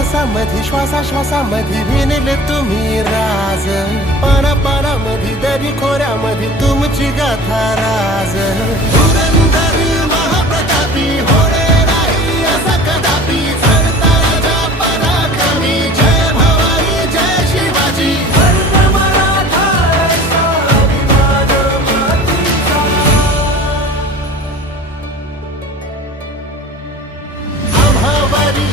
श्वासामध्ये श्वासामध्ये विणले तुम्ही राज, पानापानामध्ये दरी खोऱ्यामध्ये तुमची गाथा राज. धुरंधर महाप्रतापी होणे नाही असा कदापि, चढता राजा पराक्रमी. जय भवानी जय शिवाजी. आम्हावरी